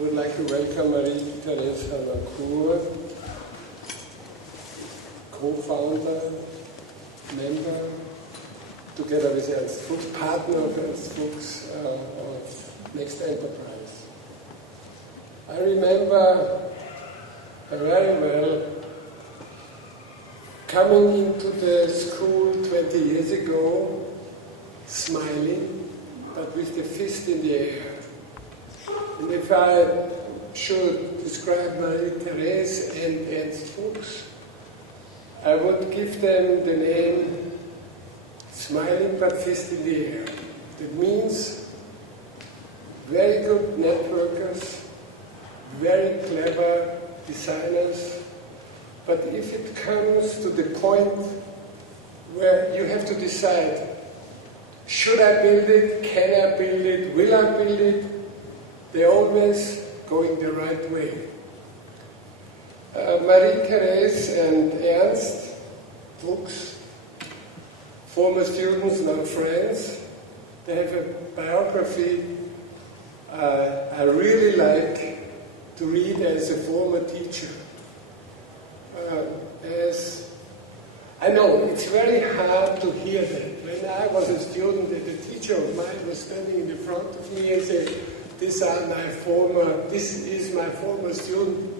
I would like to welcome Therese Harnoncourt, co-founder, member, together with Ernst Fuchs, partner of Ernst Fuchs of Next Enterprise. I remember very well coming into the school 20 years ago, smiling, but with the fist in the air. And if I should describe Marie-Therese and Ernst Fuchs, I would give them the name smiling but fist in the air. That means very good networkers, very clever designers, but if it comes to the point where you have to decide, should I build it, can I build it, will I build it, they're always going the right way. Marie-Therese and Ernst Fuchs, former students, now friends, they have a biography I really like to read as a former teacher. As I know it's very hard to hear that. When I was a student and a teacher of mine was standing in the front of me and said, this is my former student,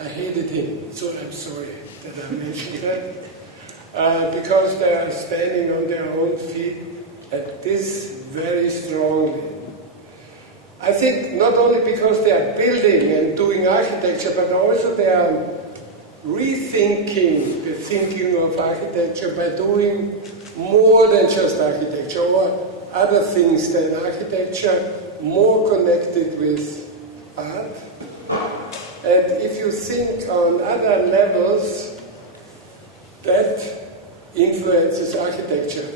I hated him, so I'm sorry that I mentioned that. Because they are standing on their own feet at this very strongly. I think not only because they are building and doing architecture, but also they are rethinking the thinking of architecture by doing more than just architecture or other things than architecture, more connected with art. And if you think on other levels, that influences architecture.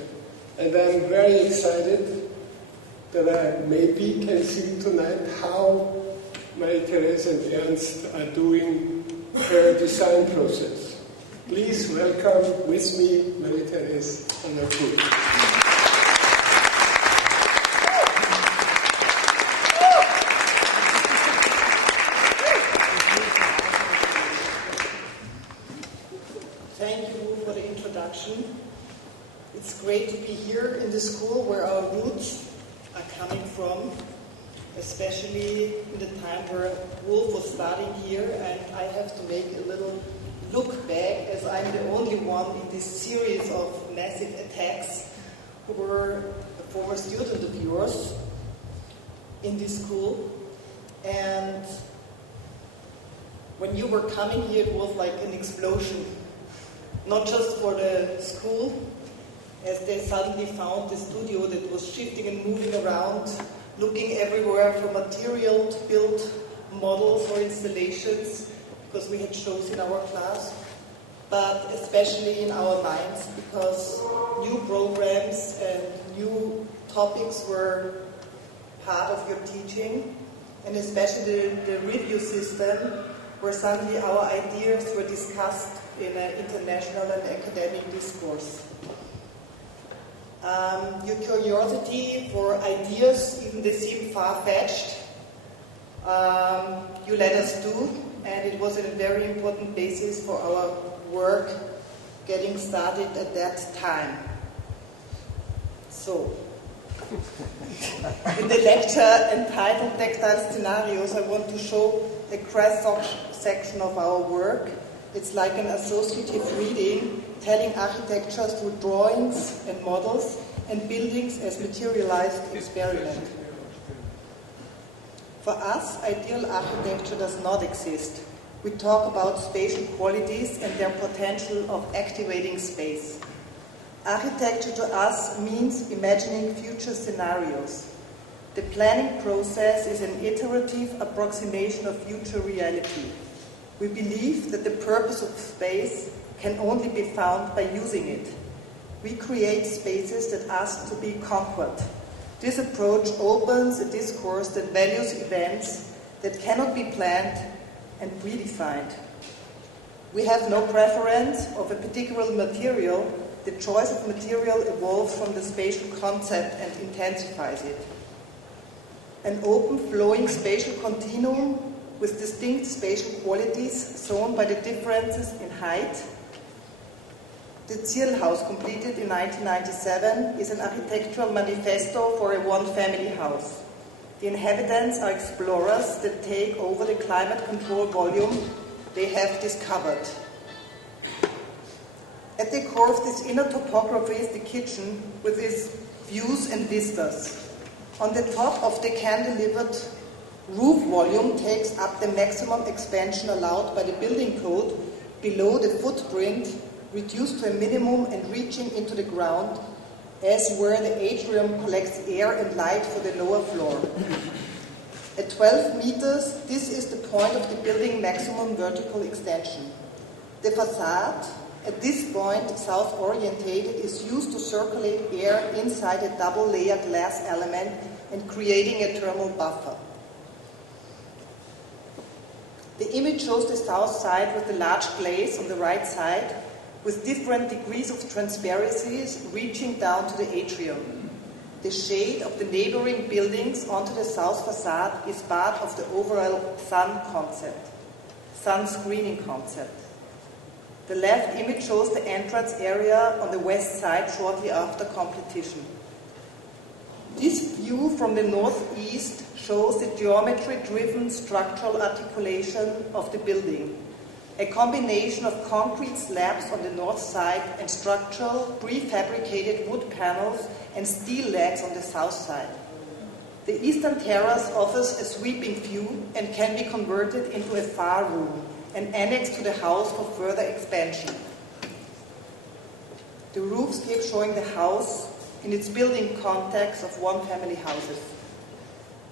And I'm very excited that I maybe can see tonight how Marie-Therese and Ernst are doing her design process. Please welcome with me Marie-Therese Harnoncourt. It's great to be here in the school where our roots are coming from, especially in the time where Wolf was studying here, and I have to make a little look back as I'm the only one in this series of massive attacks who were a former student of yours in this school. And when you were coming here, it was like an explosion, not just for the school, as they suddenly found the studio that was shifting and moving around, looking everywhere for material to build models or installations, because we had shows in our class, but especially in our minds, because new programs and new topics were part of your teaching, and especially the review system, where suddenly our ideas were discussed in an international and academic discourse. Your curiosity for ideas, even they seem far-fetched, you let us do, and it was a very important basis for our work getting started at that time. So, in the lecture entitled Tactile Scenarios, I want to show a cross-section of our work. It's like an associative reading, telling architecture through drawings and models and buildings as materialized experiment. For us, ideal architecture does not exist. We talk about spatial qualities and their potential of activating space. Architecture to us means imagining future scenarios. The planning process is an iterative approximation of future reality. We believe that the purpose of space can only be found by using it. We create spaces that ask to be conquered. This approach opens a discourse that values events that cannot be planned and predefined. We have no preference of a particular material. The choice of material evolves from the spatial concept and intensifies it. An open, flowing spatial continuum with distinct spatial qualities shown by the differences in height. The TITEL house, completed in 1997, is an architectural manifesto for a one-family house. The inhabitants are explorers that take over the climate control volume they have discovered. At the core of this inner topography is the kitchen with its views and vistas. On the top of the cantilevered roof volume takes up the maximum expansion allowed by the building code. Below, the footprint reduced to a minimum and reaching into the ground, as where the atrium collects air and light for the lower floor. At 12 meters, this is the point of the building maximum vertical extension. The facade, at this point south-orientated, is used to circulate air inside a double-layer glass element and creating a thermal buffer. The image shows the south side with the large glaze on the right side, with different degrees of transparencies reaching down to the atrium. The shade of the neighboring buildings onto the south facade is part of the overall sun screening concept. The left image shows the entrance area on the west side shortly after completion. This view from the northeast shows the geometry-driven structural articulation of the building, a combination of concrete slabs on the north side and structural prefabricated wood panels and steel legs on the south side. The eastern terrace offers a sweeping view and can be converted into a far room, an annex to the house for further expansion. The roofscape showing the house in its building context of one-family houses.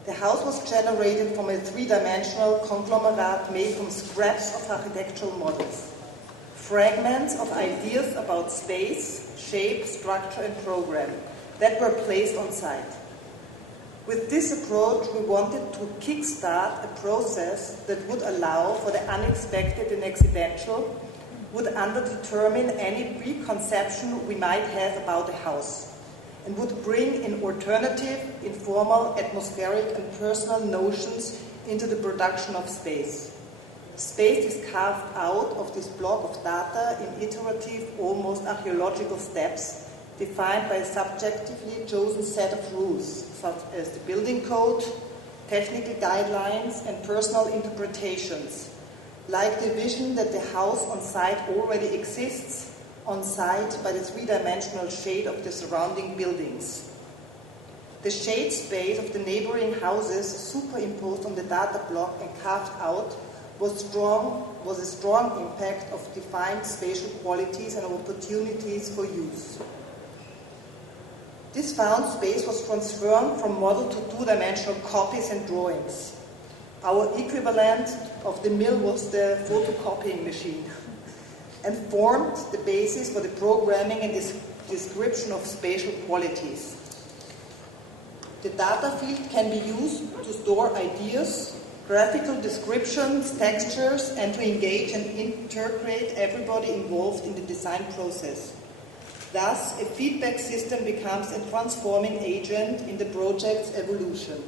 The house was generated from a three-dimensional conglomerate made from scraps of architectural models, fragments of ideas about space, shape, structure, and program that were placed on site. With this approach, we wanted to kickstart a process that would allow for the unexpected and accidental, would underdetermine any preconception we might have about the house, and would bring in alternative, informal, atmospheric, and personal notions into the production of space. Space is carved out of this block of data in iterative, almost archaeological steps, defined by a subjectively chosen set of rules, such as the building code, technical guidelines, and personal interpretations, like the vision that the house on site already exists on site by the three-dimensional shade of the surrounding buildings. The shade space of the neighboring houses superimposed on the data block and carved out was a strong impact of defined spatial qualities and opportunities for use. This found space was transformed from model to two-dimensional copies and drawings. Our equivalent of the mill was the photocopying machine, and formed the basis for the programming and description of spatial qualities. The data field can be used to store ideas, graphical descriptions, textures, and to engage and integrate everybody involved in the design process. Thus, a feedback system becomes a transforming agent in the project's evolution.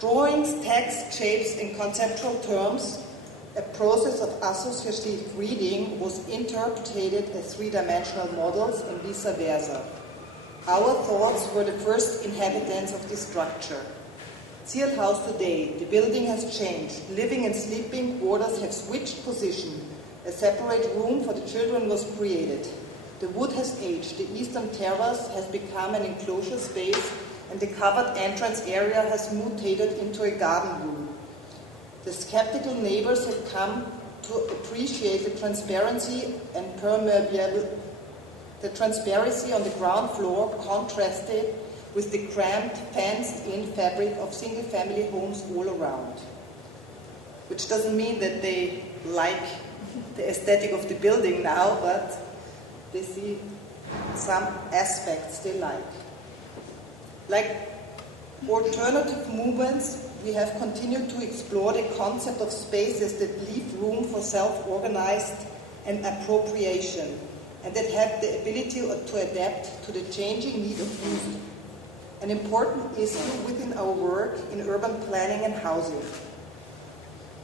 Drawings, text, shapes, and conceptual terms, a process of associative reading, was interpreted as three-dimensional models and vice versa. Our thoughts were the first inhabitants of this structure. TITEL house today, the building has changed. Living and sleeping quarters have switched position. A separate room for the children was created. The wood has aged. The eastern terrace has become an enclosure space, and the covered entrance area has mutated into a garden room. The skeptical neighbors have come to appreciate the transparency and the transparency on the ground floor contrasted with the cramped, fenced-in fabric of single-family homes all around. Which doesn't mean that they like the aesthetic of the building now, but they see some aspects they like. Like alternative movements, we have continued to explore the concept of spaces that leave room for self-organized and appropriation, and that have the ability to adapt to the changing need of use. an important issue within our work in urban planning and housing.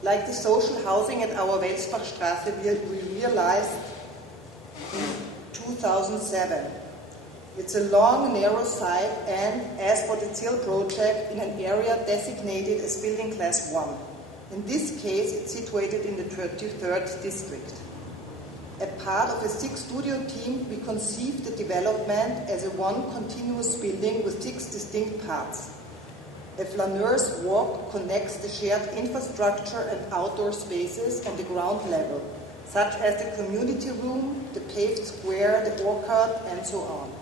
Like the social housing at our Welsbachstraße, we realized in 2007. It's a long, narrow site and, as for the TITEL project, in an area designated as building class 1. In this case, it's situated in the 33rd district. A part of a 6-studio team, we conceived the development as a one continuous building with 6 distinct parts. A flaneur's walk connects the shared infrastructure and outdoor spaces on the ground level, such as the community room, the paved square, the orchard, and so on.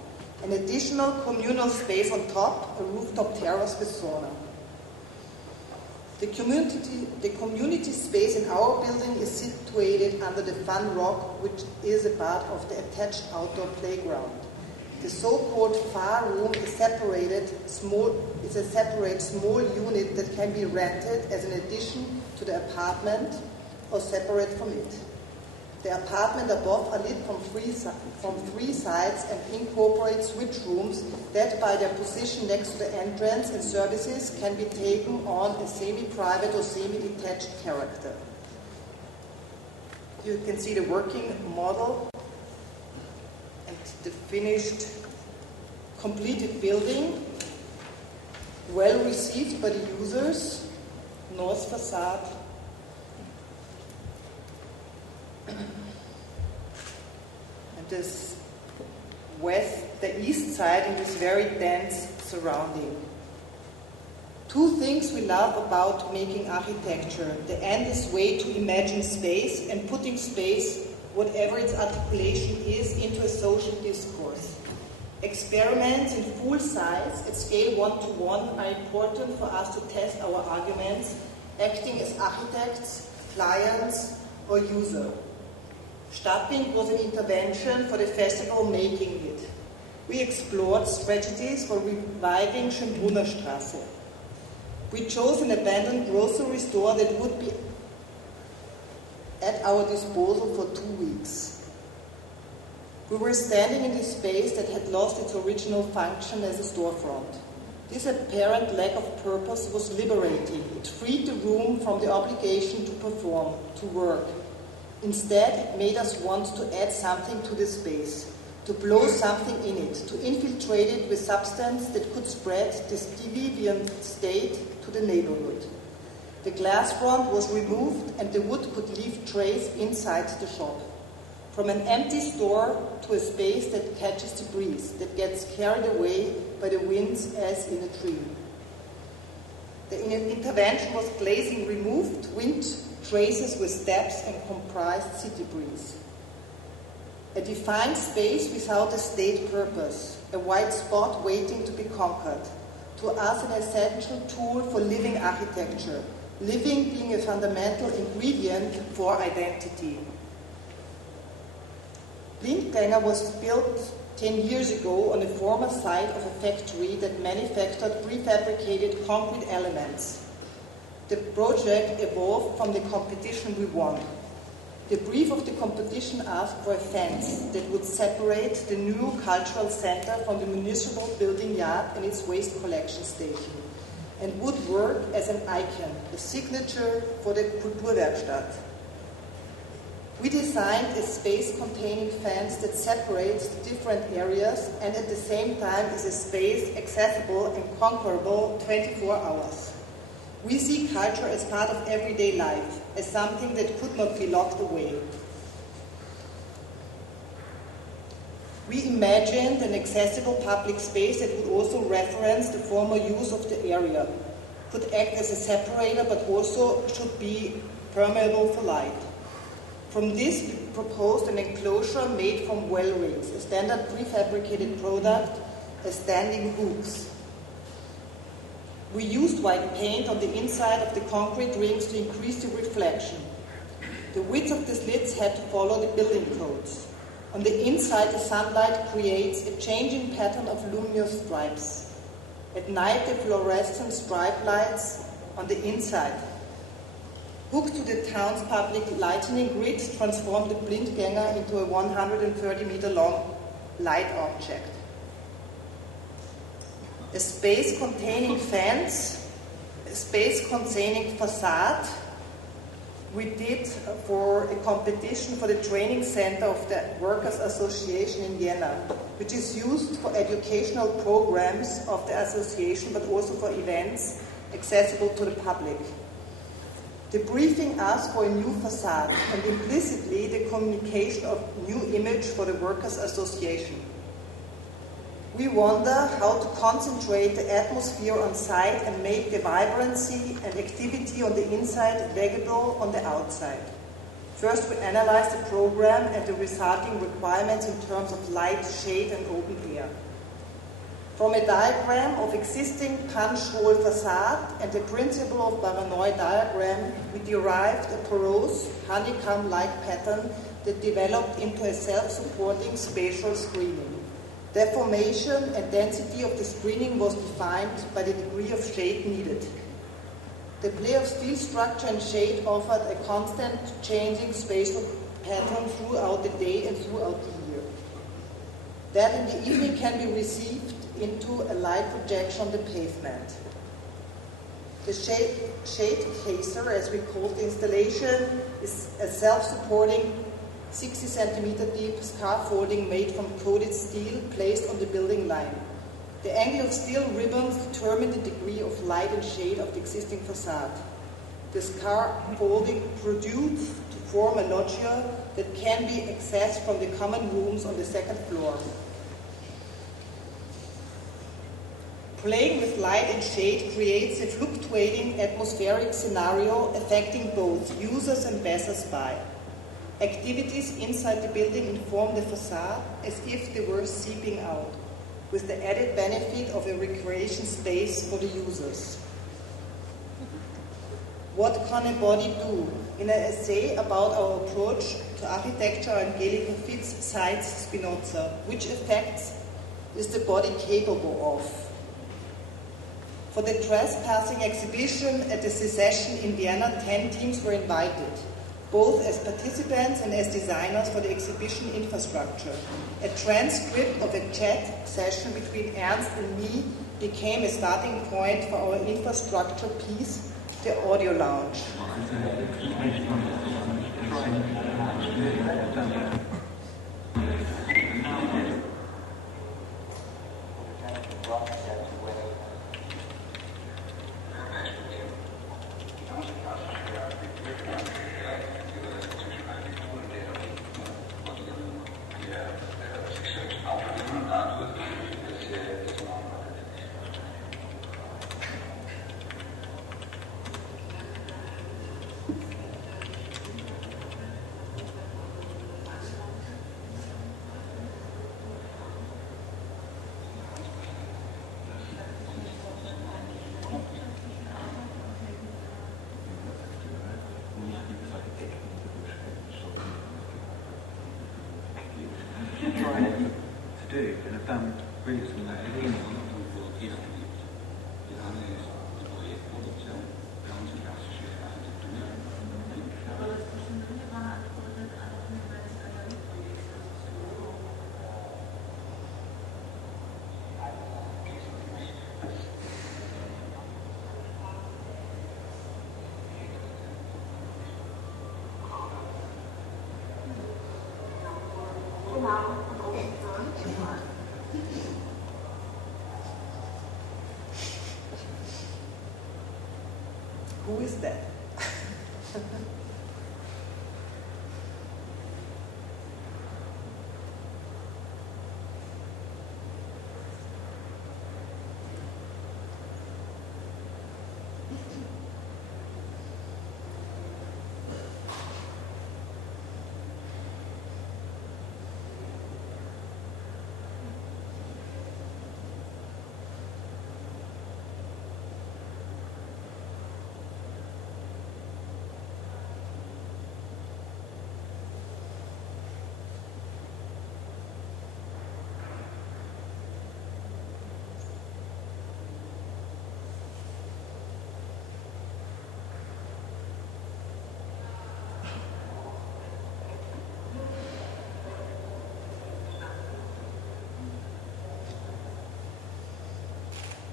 An additional communal space on top, a rooftop terrace with sauna. The community space in our building is situated under the Fun Rock, which is a part of the attached outdoor playground. The so-called Far Room is a separate small unit that can be rented as an addition to the apartment or separate from it. The apartment above are lit from three sides and incorporate switch rooms that, by their position next to the entrance and services, can be taken on a semi-private or semi-detached character. You can see the working model and the finished, completed building, well received by the users, north facade. And this the east side in this very dense surrounding. Two things we love about making architecture: the endless way to imagine space and putting space, whatever its articulation is, into a social discourse. Experiments in full size at scale 1:1 are important for us to test our arguments, acting as architects, clients, or user. Stadtbild was an intervention for the festival Making It. We explored strategies for reviving Schönbrunner Straße. We chose an abandoned grocery store that would be at our disposal for 2 weeks. We were standing in this space that had lost its original function as a storefront. This apparent lack of purpose was liberating. It freed the room from the obligation to perform, to work. Instead, it made us want to add something to the space, to blow something in it, to infiltrate it with substance that could spread this deviant state to the neighborhood. The glass front was removed and the wood could leave trace inside the shop. From an empty store to a space that catches the breeze, that gets carried away by the winds as in a dream. The intervention was glazing removed, wind traces with steps and comprised city breeze. A defined space without a state purpose, a white spot waiting to be conquered. To us, an essential tool for living architecture, living being a fundamental ingredient for identity. Blindgänger was built 10 years ago on a former site of a factory that manufactured prefabricated concrete elements. The project evolved from the competition we won. The brief of the competition asked for a fence that would separate the new cultural center from the municipal building yard and its waste collection station, and would work as an icon, a signature for the Kulturwerkstatt. We designed a space-containing fence that separates the different areas and at the same time is a space accessible and conquerable 24 hours. We see culture as part of everyday life, as something that could not be locked away. We imagined an accessible public space that would also reference the former use of the area, could act as a separator, but also should be permeable for light. From this, we proposed an enclosure made from well rings, a standard prefabricated product, as standing hooks. We used white paint on the inside of the concrete rings to increase the reflection. The width of the slits had to follow the building codes. On the inside, the sunlight creates a changing pattern of luminous stripes. At night, the fluorescent stripe lights on the inside. Hooked to the town's public lighting grid, transformed the Blindgänger into a 130-meter long light object. a space containing fence, a space containing facade. We did for a competition for the training center of the Workers' Association in Vienna, which is used for educational programs of the association, but also for events accessible to the public. The briefing asked for a new facade and implicitly the communication of new image for the Workers' Association. We wonder how to concentrate the atmosphere on site and make the vibrancy and activity on the inside legible on the outside. First, we analyze the program and the resulting requirements in terms of light, shade, and open air. From a diagram of existing punch hole facade and the principle of Baranoy diagram, we derived a porous, honeycomb-like pattern that developed into a self-supporting spatial screening. The formation and density of the screening was defined by the degree of shade needed. The play of steel structure and shade offered a constant changing spatial pattern throughout the day and throughout the year. That in the evening can be received into a light projection on the pavement. The shade caser, as we call the installation, is a self-supporting 60 centimeter deep scaffolding made from coated steel placed on the building line. The angle of steel ribbons determine the degree of light and shade of the existing facade. The scaffolding protrudes to form a loggia that can be accessed from the common rooms on the second floor. Playing with light and shade creates a fluctuating atmospheric scenario affecting both users and passers-by. Activities inside the building inform the facade as if they were seeping out, with the added benefit of a recreation space for the users. What can a body do? In an essay about our approach to architecture, Angelica Fitz cites Spinoza. Which effects is the body capable of? For the trespassing exhibition at the Secession in Vienna, 10 teams were invited, both as participants and as designers for the exhibition infrastructure. A transcript of a chat session between Ernst and me became a starting point for our infrastructure piece, the audio lounge. Who is that?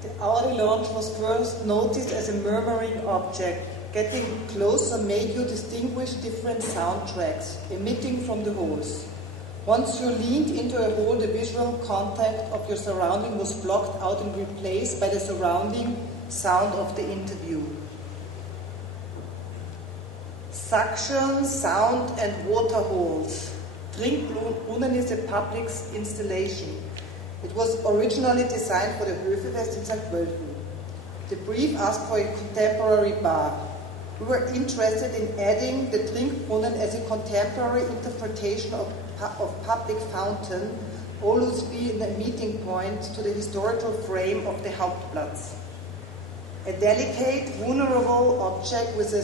The Audi launch was first noticed as a murmuring object. Getting closer made you distinguish different soundtracks emitting from the holes. Once you leaned into a hole, the visual contact of your surrounding was blocked out and replaced by the surrounding sound of the interview. Suction, sound and water holes. Trinkbrunnen is a public installation. It was originally designed for the Höfefest in St. Pölten. The brief asked for a contemporary bar. We were interested in adding the Trinkbrunnen as a contemporary interpretation of public fountain, always being a meeting point to the historical frame of the Hauptplatz. A delicate, vulnerable object with a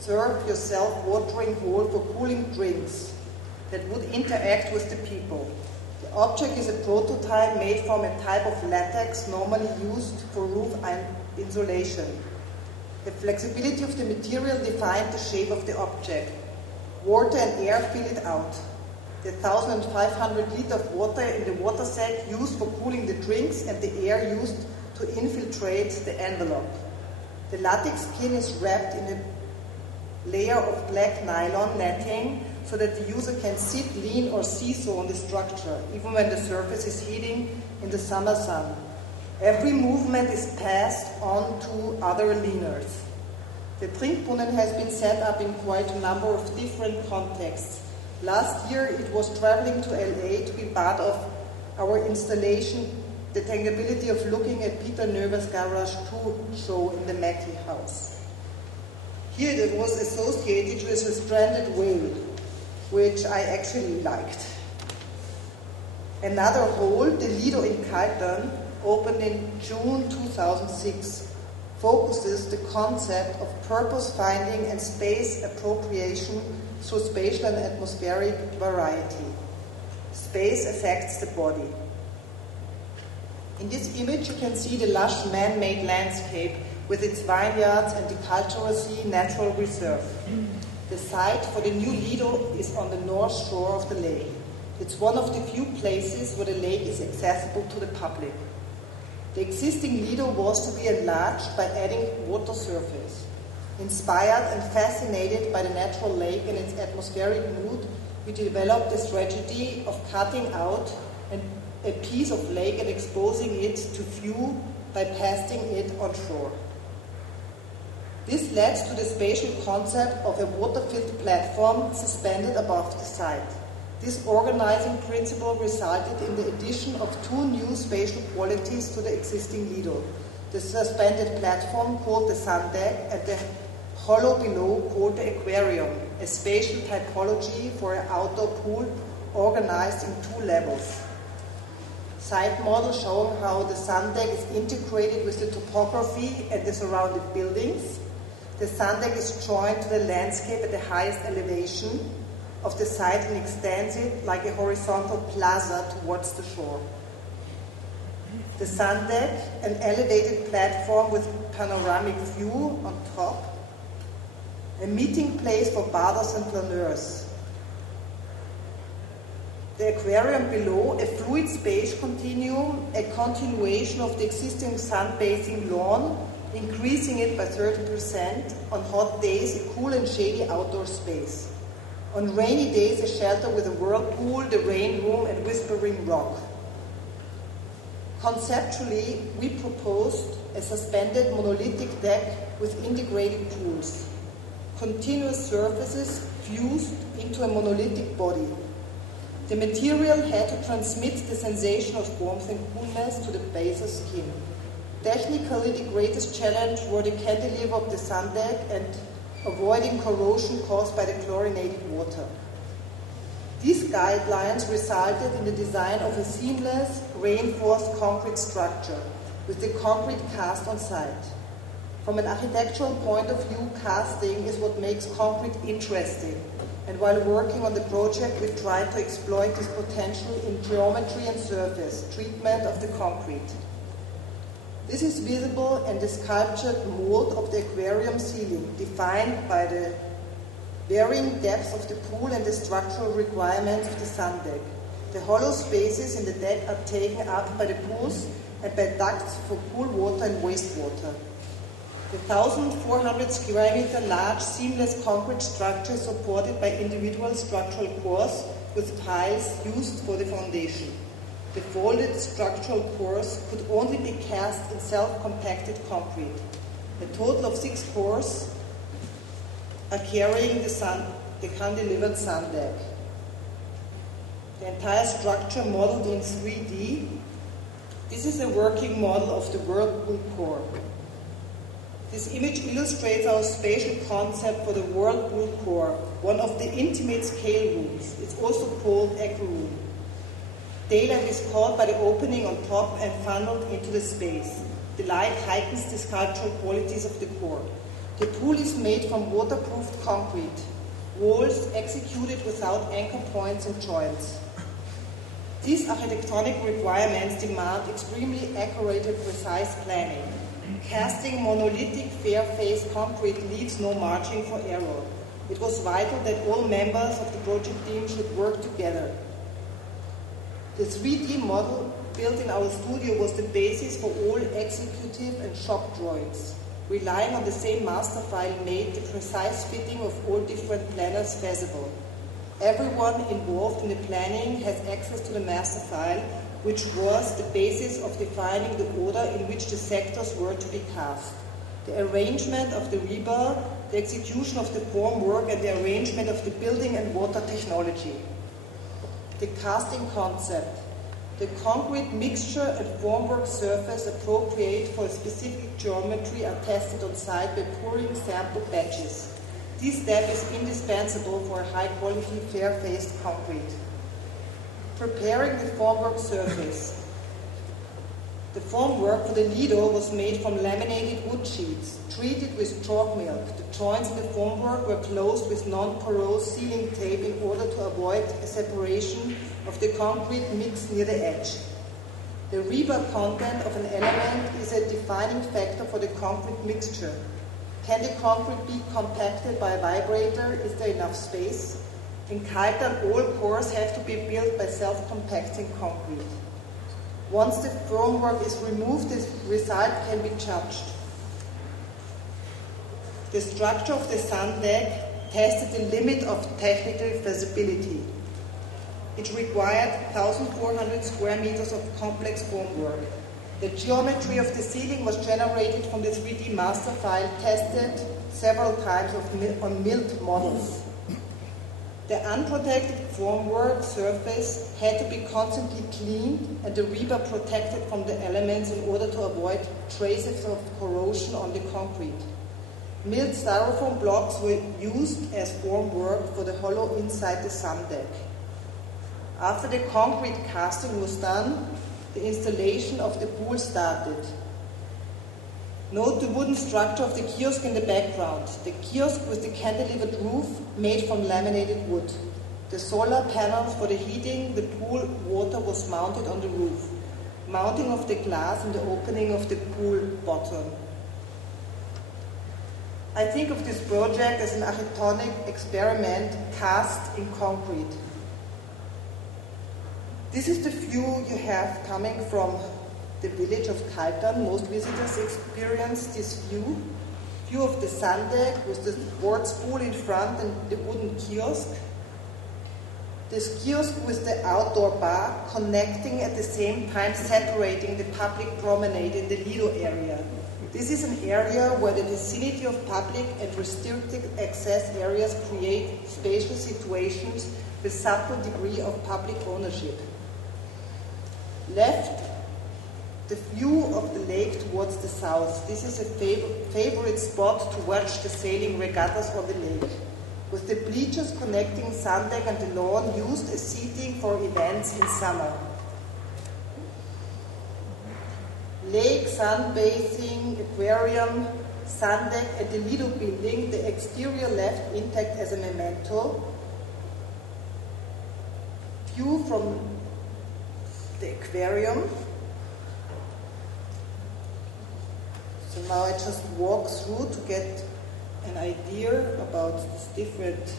serve-yourself watering hole for cooling drinks that would interact with the people. The object is a prototype made from a type of latex normally used for roof insulation. The flexibility of the material defined the shape of the object. Water and air fill it out. The 1,500 liters of water in the water sack used for cooling the drinks and the air used to infiltrate the envelope. The latex skin is wrapped in a layer of black nylon netting so that the user can sit, lean or seesaw on the structure, even when the surface is heating in the summer sun. Every movement is passed on to other leaners. The Trinkbrunnen has been set up in quite a number of different contexts. Last year it was traveling to LA to be part of our installation, The Tangibility of Looking at Peter Neuwer's Garage 2 show in the Mackey House. Here it was associated with a stranded whale, which I actually liked. Another hole, the Lido in Kaltern, opened in June 2006, focuses the concept of purpose finding and space appropriation through spatial and atmospheric variety. Space affects the body. In this image you can see the lush man-made landscape with its vineyards and the Cultural Sea Natural Reserve. The site for the new Lido is on the north shore of the lake. It's one of the few places where the lake is accessible to the public. The existing Lido was to be enlarged by adding water surface. Inspired and fascinated by the natural lake and its atmospheric mood, we developed the strategy of cutting out a piece of lake and exposing it to view by pasting it on shore. This led to the spatial concept of a water-filled platform suspended above the site. This organizing principle resulted in the addition of two new spatial qualities to the existing Lido: the suspended platform called the sun deck and the hollow below called the aquarium, a spatial typology for an outdoor pool organized in two levels. Side model showing how the sun deck is integrated with the topography and the surrounding buildings. The sun deck is joined to the landscape at the highest elevation of the site and extends it like a horizontal plaza towards the shore. The sun deck, an elevated platform with panoramic view on top, a meeting place for bathers and flaneurs. The aquarium below, a fluid space continuum, a continuation of the existing sun-basing lawn, increasing it by 30%. On hot days, a cool and shady outdoor space. On rainy days, a shelter with a whirlpool, the rain room, and whispering rock. Conceptually, we proposed a suspended monolithic deck with integrated pools, continuous surfaces fused into a monolithic body. The material had to transmit the sensation of warmth and coolness to the baser skin. Technically, the greatest challenge were the cantilever of the sun deck and avoiding corrosion caused by the chlorinated water. These guidelines resulted in the design of a seamless, reinforced concrete structure with the concrete cast on site. From an architectural point of view, casting is what makes concrete interesting, and while working on the project, we tried to exploit this potential in geometry and surface treatment of the concrete. This is visible in the sculptured mold of the aquarium ceiling, defined by the varying depths of the pool and the structural requirements of the sun deck. The hollow spaces in the deck are taken up by the pools and by ducts for pool water and wastewater. The 1,400 square meter large seamless concrete structure is supported by individual structural cores with piles used for the foundation. The folded structural cores could only be cast in self-compacted concrete. A total of 6 cores are carrying the cantilevered sun deck. The entire structure modeled in 3D. This is a working model of the whirlpool core. This image illustrates our spatial concept for the whirlpool core, one of the intimate scale rooms. It's also called echo room. Daylight is caught by the opening on top and funneled into the space. The light heightens the sculptural qualities of the core. The pool is made from waterproofed concrete, walls executed without anchor points and joints. These architectonic requirements demand extremely accurate and precise planning. Casting monolithic fair-faced concrete leaves no margin for error. It was vital that all members of the project team should work together. The 3D model built in our studio was the basis for all executive and shop drawings. Relying on the same master file made the precise fitting of all different planners feasible. Everyone involved in the planning has access to the master file, which was the basis of defining the order in which the sectors were to be cast. The arrangement of the rebar, the execution of the formwork, and the arrangement of the building and water technology. The casting concept. The concrete mixture and formwork surface appropriate for a specific geometry are tested on site by pouring sample batches. This step is indispensable for a high-quality, fair-faced concrete. Preparing the formwork surface. The formwork for the Lido was made from laminated wood sheets, treated with chalk milk. The joints in the formwork were closed with non-porous sealing tape in order to avoid a separation of the concrete mix near the edge. The rebar content of an element is a defining factor for the concrete mixture. Can the concrete be compacted by a vibrator? Is there enough space? In TITEL, all cores have to be built by self-compacting concrete. Once the formwork is removed, the result can be judged. The structure of the sun deck tested the limit of technical feasibility. It required 1,400 square meters of complex formwork. The geometry of the ceiling was generated from the 3D master file, tested several times on milled models. The unprotected formwork surface had to be constantly cleaned and the rebar protected from the elements in order to avoid traces of corrosion on the concrete. Milled styrofoam blocks were used as formwork for the hollow inside the sun deck. After the concrete casting was done, the installation of the pool started. Note the wooden structure of the kiosk in the background. The kiosk with the cantilevered roof made from laminated wood. The solar panels for the heating the pool water was mounted on the roof. Mounting of the glass and the opening of the pool bottom. I think of this project as an architectonic experiment cast in concrete. This is the view you have coming from the village of Kaltern. Most visitors experience this view of the sun deck with the sports pool in front and the wooden kiosk. This kiosk with the outdoor bar connecting at the same time separating the public promenade in the Lido area. This is an area where the vicinity of public and restricted access areas create spatial situations with subtle degree of public ownership. Left, the view of the lake towards the south. This is a favorite spot to watch the sailing regattas on the lake, with the bleachers connecting sun deck and the lawn used as seating for events in summer. Lake, sunbathing, aquarium, sun deck and the Lido building, the exterior left intact as a memento. View from the aquarium. So now I just walk through to get an idea about these different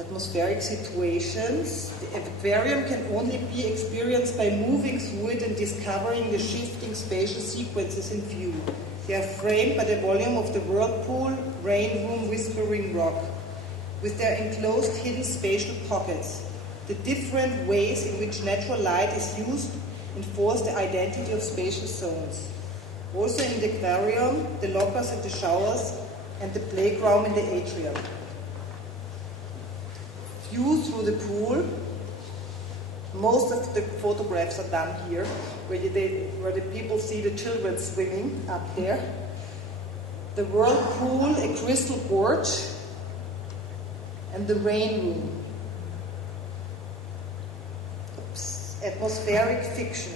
atmospheric situations. The aquarium can only be experienced by moving through it and discovering the shifting spatial sequences in view. They are framed by the volume of the whirlpool, rain room, whispering rock, with their enclosed hidden spatial pockets. The different ways in which natural light is used enforce the identity of spatial zones. Also in the aquarium, the lockers and the showers, and the playground in the atrium. View through the pool. Most of the photographs are done here, where the people see the children swimming up there. The whirlpool, a crystal gorge, and the rain room. Oops. Atmospheric fiction.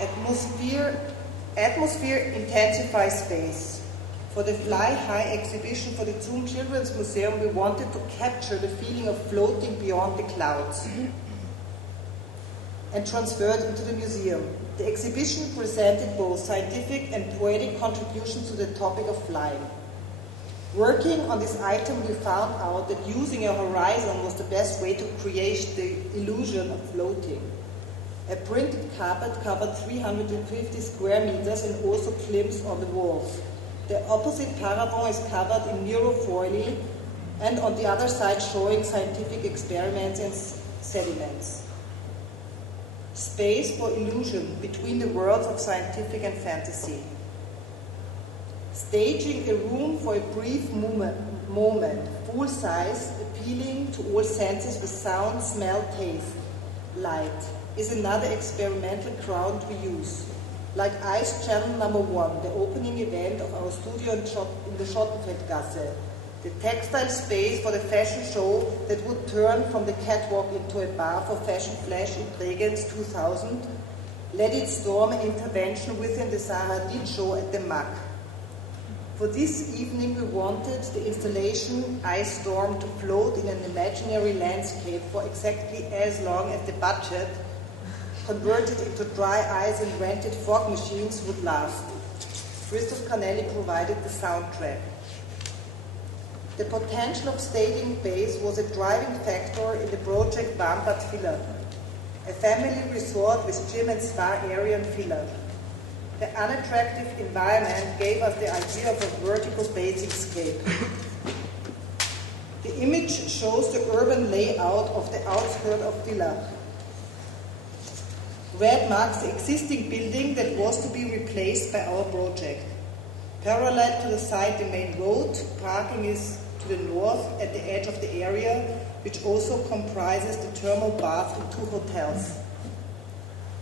Atmosphere intensifies space. For the Fly High exhibition for the Zoom Children's Museum, we wanted to capture the feeling of floating beyond the clouds and transfer it into the museum. The exhibition presented both scientific and poetic contributions to the topic of flying. Working on this item, we found out that using a horizon was the best way to create the illusion of floating. A printed carpet covered 350 square meters and also climbs on the walls. The opposite paravent is covered in neurofoil and on the other side showing scientific experiments and sediments. Space for illusion between the worlds of scientific and fantasy. Staging a room for a brief moment, full size, appealing to all senses with sound, smell, taste, light, is another experimental ground we use. Like Ice Channel number 1, the opening event of our studio in the Schottenfeldgasse, the textile space for the fashion show that would turn from the catwalk into a bar for Fashion Flash in Bregenz 2000, let it storm an intervention within the Sarah Hadid show at the MAC. For this evening we wanted the installation Ice Storm to float in an imaginary landscape for exactly as long as the budget converted into dry ice and rented fog machines would last. Christoph Canelli provided the soundtrack. The potential of staging base was a driving factor in the project Warmbad Villa, a family resort with gym and spa area in Villa. The unattractive environment gave us the idea of a vertical basing-scape. The image shows the urban layout of the outskirts of Villa. Red marks the existing building that was to be replaced by our project. Parallel to the site, the main road, parking is to the north at the edge of the area, which also comprises the thermal bath and 2 hotels.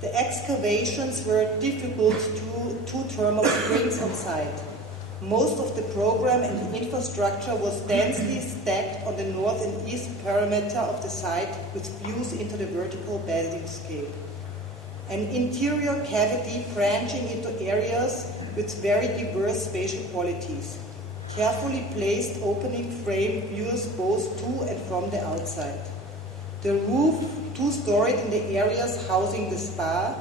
The excavations were difficult to 2 thermal springs on site. Most of the program and the infrastructure was densely stacked on the north and east perimeter of the site with views into the vertical basing-scape. An interior cavity branching into areas with very diverse spatial qualities. Carefully placed opening frame views both to and from the outside. The roof, 2-storied in the areas housing the spa,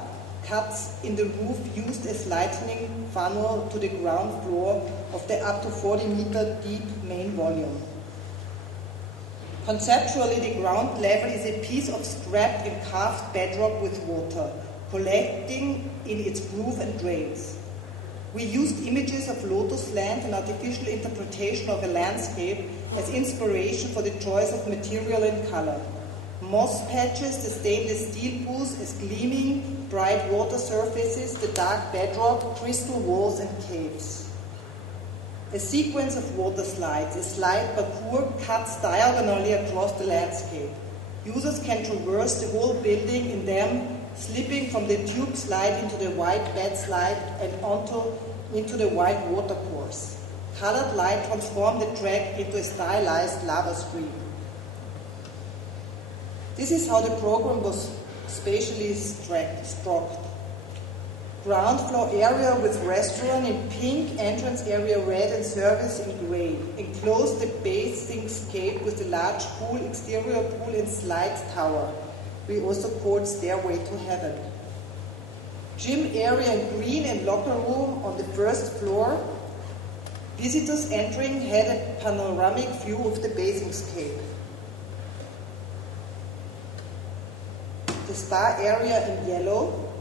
cuts in the roof used as lightning funnel to the ground floor of the up to 40-meter deep main volume. Conceptually, the ground level is a piece of scrap and carved bedrock with water, collecting in its groove and drains. We used images of lotus land and artificial interpretation of a landscape as inspiration for the choice of material and color. Moss patches, the stainless steel booths as gleaming, bright water surfaces, the dark bedrock, crystal walls and caves. A sequence of water slides, a slide parcours cuts diagonally across the landscape. Users can traverse the whole building in them, slipping from the tube slide into the white bed slide and into the white water course. Colored light transformed the track into a stylized lava stream. This is how the program was spatially structured. Ground floor area with restaurant in pink, entrance area red and service in grey. Enclosed the basing-scape with a large pool, exterior pool and slide tower. We also called Stairway to Heaven. Gym area in green and locker room on the first floor. Visitors entering had a panoramic view of the Basingscape. The spa area in yellow,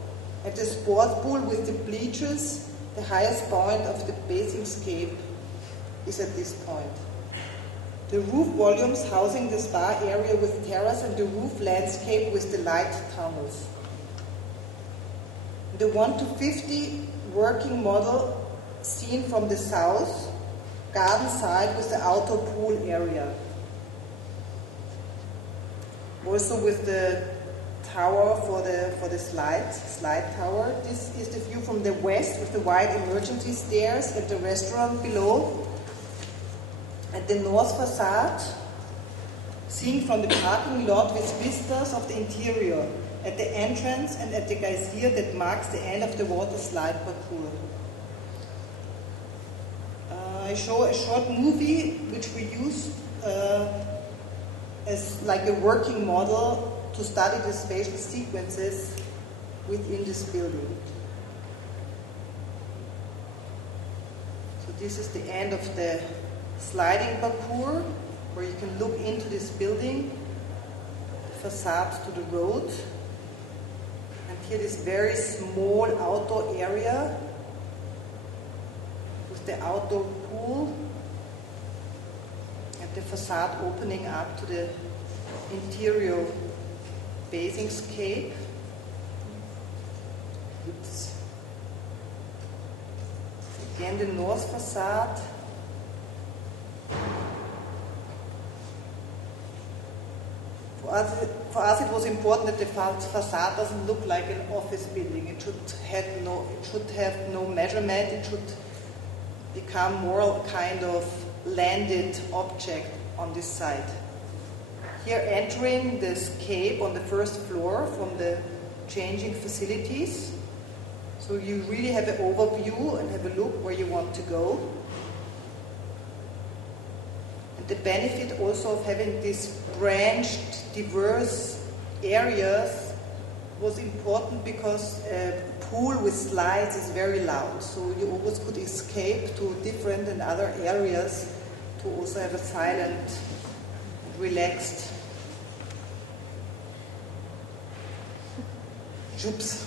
and the sports pool with the bleachers, the highest point of the Basingscape, is at this point. The roof volumes housing the spa area with terrace and the roof landscape with the light tunnels. The 1 to 50 working model seen from the south, garden side with the outdoor pool area. Also with the tower for the slide tower. This is the view from the west with the wide emergency stairs and the restaurant below. And the north facade, seen from the parking lot with vistas of the interior, at the entrance and at the geyser that marks the end of the water slide parcours. I show a short movie which we use as like a working model to study the spatial sequences within this building. So this is the end of the sliding parcours where you can look into this building, the facade to the road, and here this very small outdoor area with the outdoor pool and the facade opening up to the interior Basingscape. Oops. Again, the north facade. For us, it was important that the facade doesn't look like an office building. It should have no measurement. It should become more a kind of landed object on this site. Here, entering the scape on the first floor from the changing facilities. So you really have an overview and have a look where you want to go. The benefit also of having these branched, diverse areas was important because a pool with slides is very loud. So you always could escape to different and other areas to also have a silent, relaxed jupes.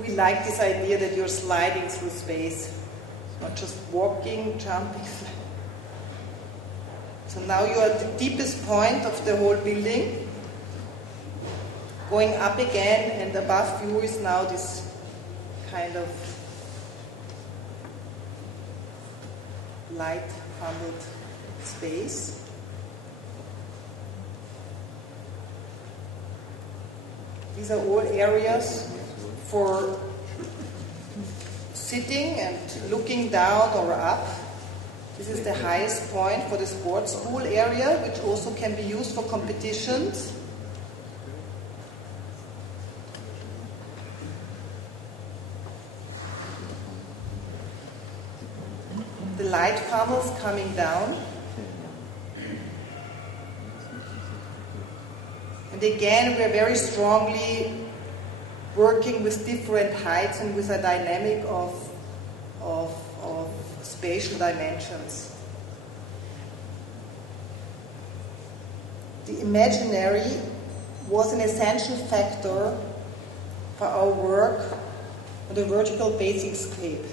We like this idea that you're sliding through space. Not just walking, jumping. So now you are at the deepest point of the whole building. Going up again, and above you is now this kind of light funneled space. These are all areas for sitting and looking down or up. This is the highest point for the sports pool area, which also can be used for competitions. The light funnels coming down. And again, we are very strongly working with different heights and with a dynamic of spatial dimensions. The imaginary was an essential factor for our work on the vertical Basingscape.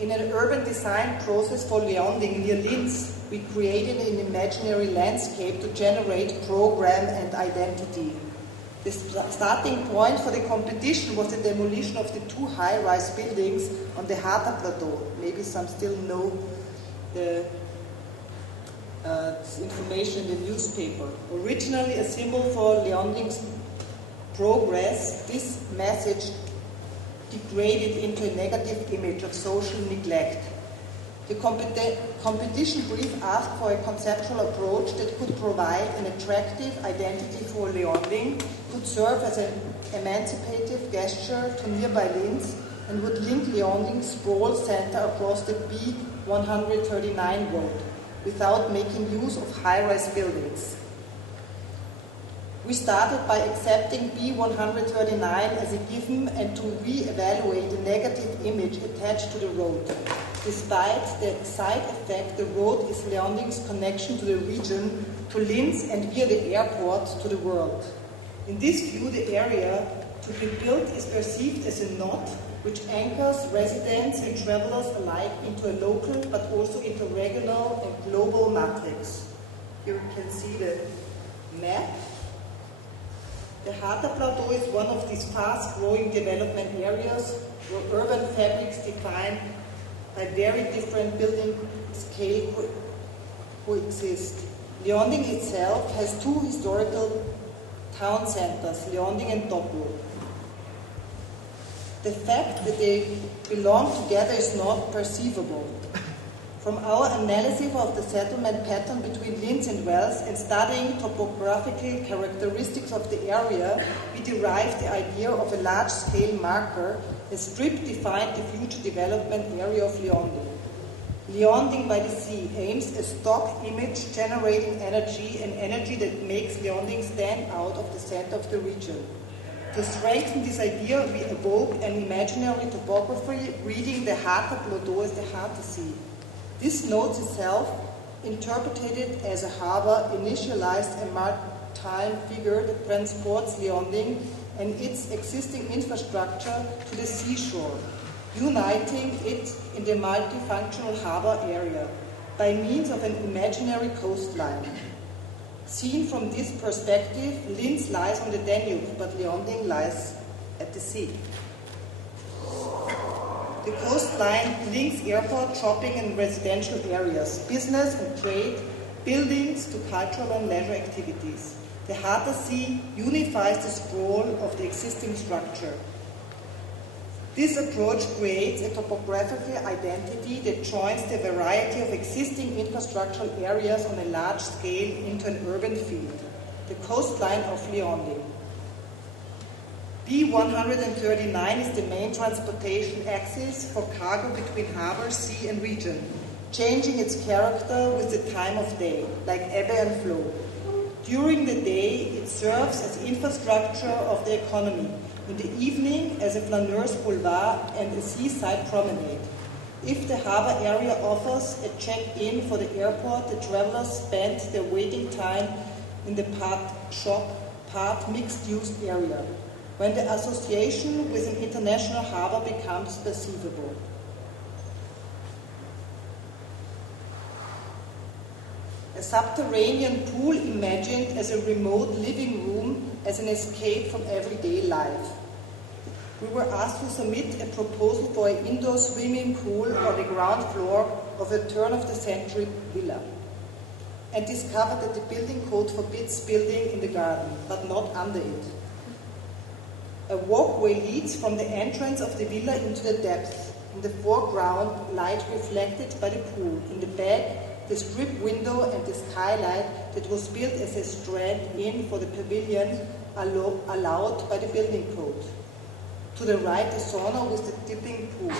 In an urban design process for Leonding near Linz, we created an imaginary landscape to generate program and identity. The starting point for the competition was the demolition of the 2 high-rise buildings on the Harter Plateau. Maybe some still know the information in the newspaper. Originally a symbol for Leonding's progress, this message degraded into a negative image of social neglect. The competition brief asked for a conceptual approach that could provide an attractive identity for Leonding, could serve as an emancipative gesture to nearby Linz, and would link Leonding's sprawl center across the B139 road without making use of high-rise buildings. We started by accepting B139 as a given and to re-evaluate the negative image attached to the road. Despite the side effect, the road is Leonding's connection to the region, to Linz, and via the airport to the world. In this view, the area to be built is perceived as a knot which anchors residents and travelers alike into a local but also into regional and global matrix. Here you can see the map. The Harter Plateau is one of these fast-growing development areas where urban fabrics defined by very different building scale coexist. Leonding itself has two historical town centers, Leonding and Doppel. The fact that they belong together is not perceivable. From our analysis of the settlement pattern between Linz and Wels and studying topographical characteristics of the area, we derived the idea of a large-scale marker that strip defined the future development area of Leonding. Leonding by the sea aims a stock image generating energy, an energy that makes Leonding stand out of the center of the region. To strengthen this idea, we evoke an imaginary topography reading the Harter Plateau as the Harter Sea. This notes itself interpreted as a harbor, initialized a maritime figure that transports Leonding and its existing infrastructure to the seashore, uniting it in the multifunctional harbor area by means of an imaginary coastline. Seen from this perspective, Linz lies on the Danube, but Leonding lies at the sea. The coastline links airport, shopping and residential areas, business and trade, buildings to cultural and leisure activities. The Harter Sea unifies the sprawl of the existing structure. This approach creates a topographical identity that joins the variety of existing infrastructural areas on a large scale into an urban field, the coastline of Leonding. B139 is the main transportation axis for cargo between harbor, sea and region, changing its character with the time of day, like ebb and flow. During the day, it serves as infrastructure of the economy. In the evening, as a flaneur's boulevard and a seaside promenade. If the harbor area offers a check-in for the airport, the travelers spend their waiting time in the part shop, part mixed-use area, when the association with an international harbor becomes perceivable. A subterranean pool imagined as a remote living room as an escape from everyday life. We were asked to submit a proposal for an indoor swimming pool on the ground floor of a turn-of-the-century villa, and discovered that the building code forbids building in the garden, but not under it. A walkway leads from the entrance of the villa into the depths. In the foreground, light reflected by the pool. In the back, the strip window and the skylight that was built as a strand-in for the pavilion allowed by the building code. To the right, the sauna with the dipping pool.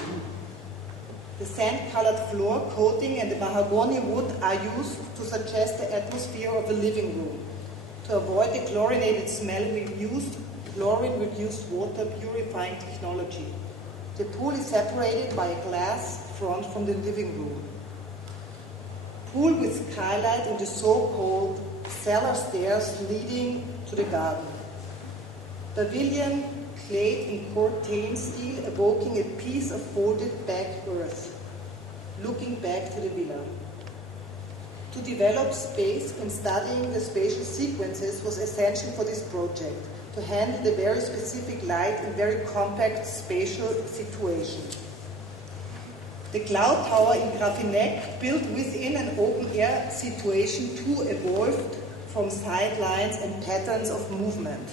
The sand-colored floor coating and the mahogany wood are used to suggest the atmosphere of a living room. To avoid the chlorinated smell, we used chlorine-reduced water purifying technology. The pool is separated by a glass front from the living room. Pool with skylight and the so-called cellar stairs leading to the garden. Pavilion clad in curtain steel, evoking a piece of folded back earth, looking back to the villa. To develop space and studying the spatial sequences was essential for this project, to handle the very specific light in very compact spatial situations. The Cloud Tower in Grafenegg, built within an open-air situation, too evolved from sidelines and patterns of movement.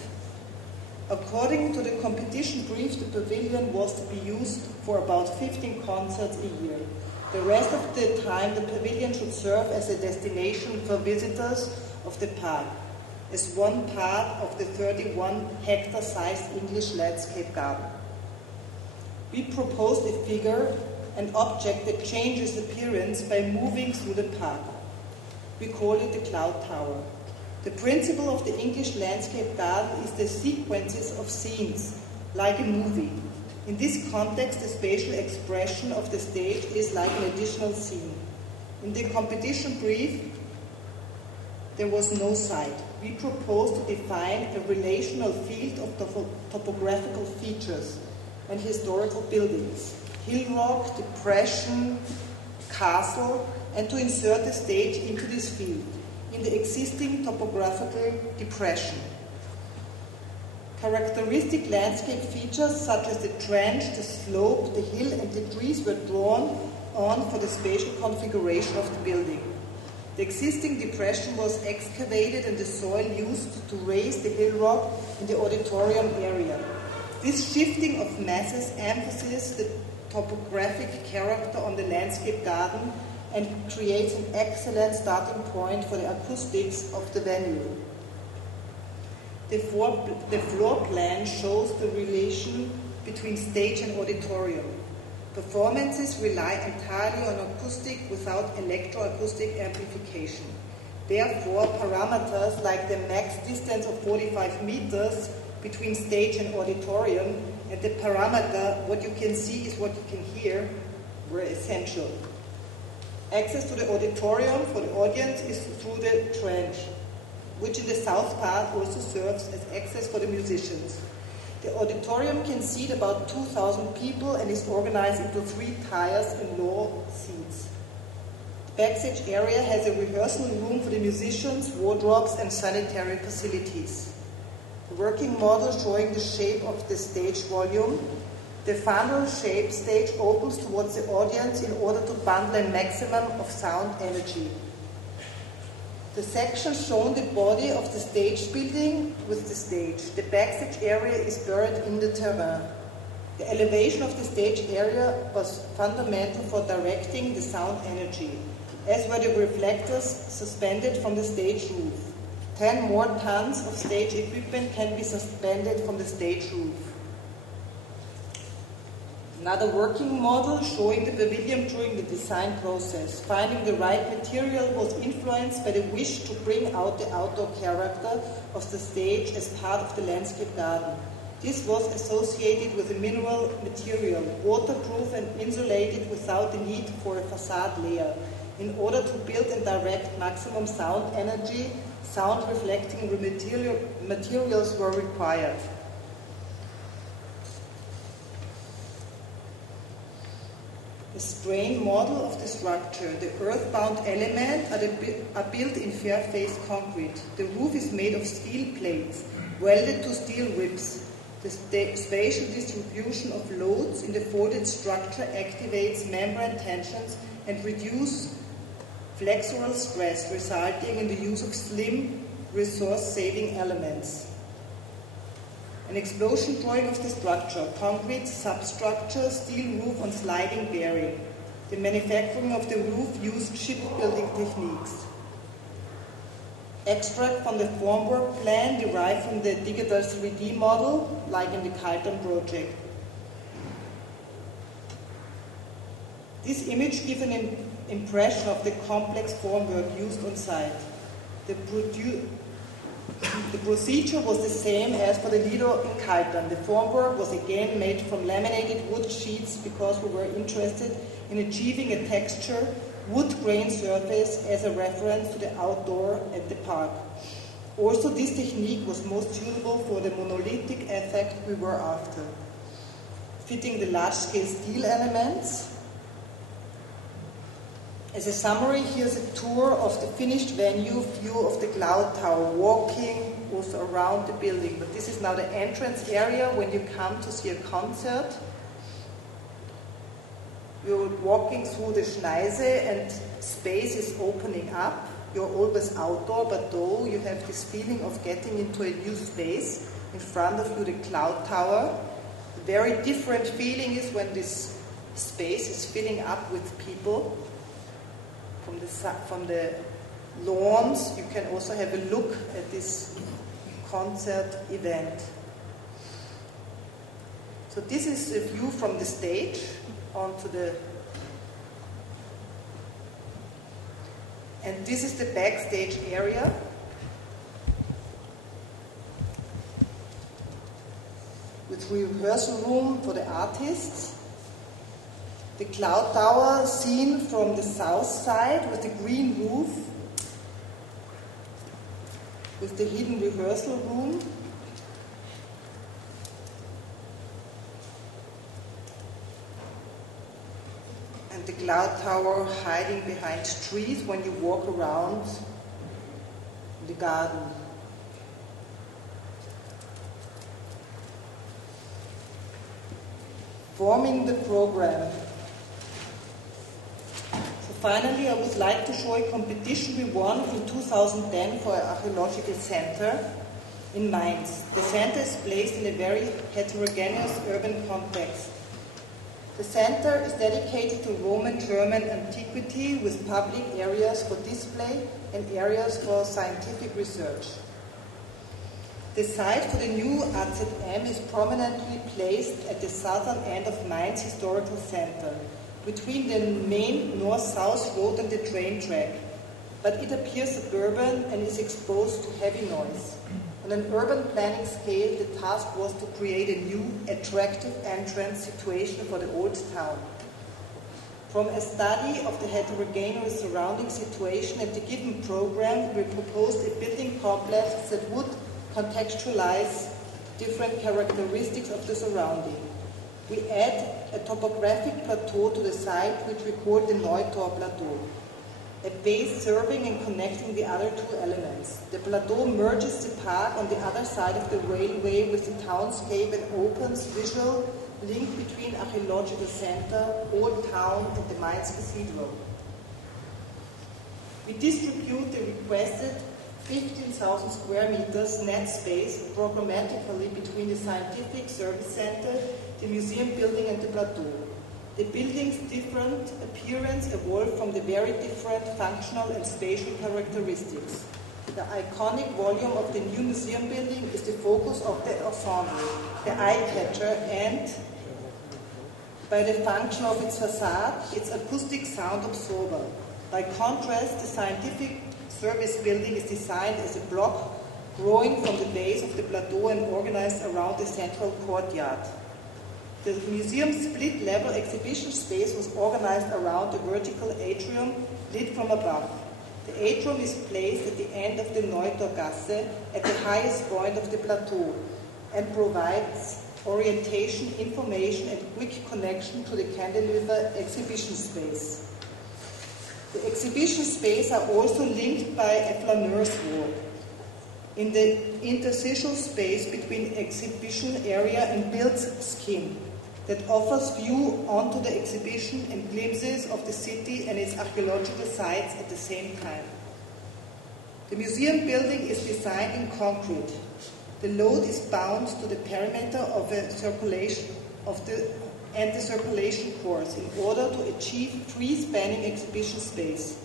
According to the competition brief, the pavilion was to be used for about 15 concerts a year. The rest of the time, the pavilion should serve as a destination for visitors of the park, as one part of the 31-hectare-sized English landscape garden. We proposed a figure, an object that changes appearance by moving through the park. We call it the Cloud Tower. The principle of the English landscape garden is the sequences of scenes, like a movie. In this context, the spatial expression of the stage is like an additional scene. In the competition brief, there was no site. We proposed to define a relational field of topographical features and historical buildings, hill rock, depression, castle, and to insert the stage into this field, in the existing topographical depression. Characteristic landscape features such as the trench, the slope, the hill, and the trees were drawn on for the spatial configuration of the building. The existing depression was excavated and the soil used to raise the hill rock in the auditorium area. This shifting of masses emphasizes the topographic character on the landscape garden and creates an excellent starting point for the acoustics of the venue. The floor plan shows the relation between stage and auditorium. Performances rely entirely on acoustic without electroacoustic amplification. Therefore, parameters like the max distance of 45 meters between stage and auditorium and the parameter what you can see is what you can hear were essential. Access to the auditorium for the audience is through the trench, which in the south part also serves as access for the musicians. The auditorium can seat about 2,000 people and is organized into 3 tiers and low seats. The backstage area has a rehearsal room for the musicians, wardrobes, and sanitary facilities. The working model showing the shape of the stage volume. The funnel-shaped stage opens towards the audience in order to bundle a maximum of sound energy. The section shown the body of the stage building with the stage. The backstage area is buried in the terrain. The elevation of the stage area was fundamental for directing the sound energy, as were the reflectors suspended from the stage roof. 10 more tons of stage equipment can be suspended from the stage roof. Another working model showing the pavilion during the design process. Finding the right material was influenced by the wish to bring out the outdoor character of the stage as part of the landscape garden. This was associated with a mineral material, waterproof and insulated without the need for a facade layer. In order to build and direct maximum sound energy, sound reflecting materials were required. The strain model of the structure. The earthbound elements are built in fair-faced concrete. The roof is made of steel plates, welded to steel ribs. The spatial distribution of loads in the folded structure activates membrane tensions and reduces flexural stress, resulting in the use of slim, resource-saving elements. An explosion drawing of the structure, concrete substructure, steel roof on sliding bearing. The manufacturing of the roof used shipbuilding techniques. Extract from the formwork plan derived from the digital 3D model, like in the TITEL project. This image gives an impression of the complex formwork used on site. The procedure was the same as for the Lido in Kaitan. The formwork was again made from laminated wood sheets because we were interested in achieving a texture, wood grain surface as a reference to the outdoor at the park. Also, this technique was most suitable for the monolithic effect we were after. Fitting the large-scale steel elements. As a summary, here's a tour of the finished venue, view of the cloud tower, walking also around the building. But this is now the entrance area when you come to see a concert. You're walking through the Schneise and space is opening up. You're always outdoor, but though you have this feeling of getting into a new space. In front of you, the cloud tower. A very different feeling is when this space is filling up with people. From the lawns, you can also have a look at this concert event. So this is a view from the stage onto the... And this is the backstage area. with rehearsal room for the artists. The cloud tower seen from the south side with the green roof, with the hidden rehearsal room. And the cloud tower hiding behind trees when you walk around the garden. Forming the program. So finally, I would like to show a competition we won in 2010 for an archaeological center in Mainz. The center is placed in a very heterogeneous urban context. The center is dedicated to Roman-German antiquity with public areas for display and areas for scientific research. The site for the new AZM is prominently placed at the southern end of Mainz Historical Center, between the main north-south road and the train track, but it appears suburban and is exposed to heavy noise. On an urban planning scale, the task was to create a new, attractive entrance situation for the old town. From a study of the heterogeneous surrounding situation and the given program, we proposed a building complex that would contextualize different characteristics of the surrounding. We add a topographic plateau to the site, which we call the Neutor Plateau, a base serving and connecting the other two elements. The plateau merges the park on the other side of the railway with the townscape and opens visual link between archaeological center, old town, and the Mainz Cathedral. We distribute the requested 15,000 square meters net space programmatically between the scientific service center, the museum building, and the plateau. The building's different appearance evolved from the very different functional and spatial characteristics. The iconic volume of the new museum building is the focus of the ensemble, the eye-catcher, and by the function of its facade, its acoustic sound absorber. By contrast, the scientific service building is designed as a block growing from the base of the plateau and organized around the central courtyard. The museum's split-level exhibition space was organized around the vertical atrium lit from above. The atrium is placed at the end of the Neutorgasse at the highest point of the plateau and provides orientation, information, and quick connection to the cantilever exhibition space. The exhibition space are also linked by a flaneur's walk. In the interstitial space between exhibition area and built skin that offers view onto the exhibition and glimpses of the city and its archaeological sites at the same time. The museum building is designed in concrete. The load is bound to the perimeter of the circulation course in order to achieve free spanning exhibition space.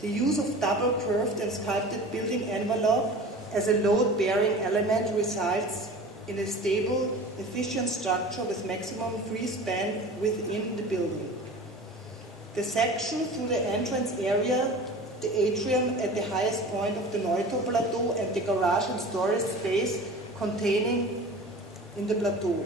The use of double curved and sculpted building envelope as a load-bearing element results in a stable, efficient structure with maximum free span within the building. The section through the entrance area, the atrium at the highest point of the Neutor Plateau, and the garage and storage space containing in the plateau.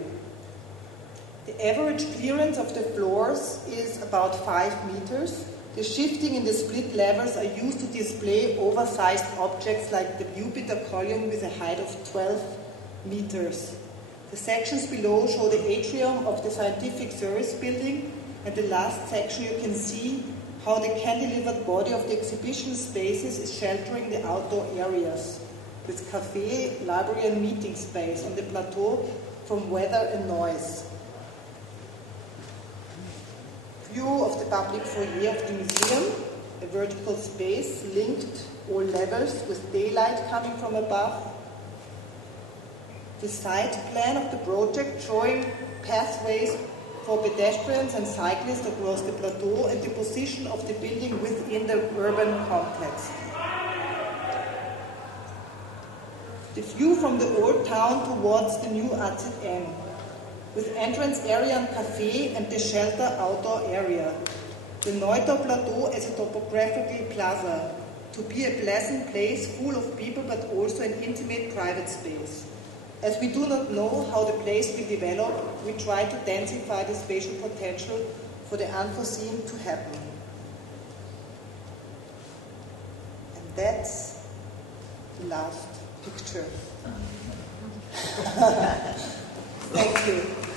The average clearance of the floors is about 5 meters. The shifting in the split levels are used to display oversized objects like the Jupiter column with a height of 12 meters. The sections below show the atrium of the scientific service building, and the last section you can see how the cantilevered body of the exhibition spaces is sheltering the outdoor areas with cafe, library, and meeting space on the plateau from weather and noise. View of the public foyer of the museum, a vertical space linked all levels with daylight coming from above. The site plan of the project showing pathways for pedestrians and cyclists across the plateau and the position of the building within the urban context. The view from the old town towards the new AZM, with entrance area and cafe and the shelter outdoor area. The Neutor Plateau as a topographical plaza, to be a pleasant place full of people but also an intimate private space. As we do not know how the place will develop, we try to densify the spatial potential for the unforeseen to happen. And that's the last picture. Thank you.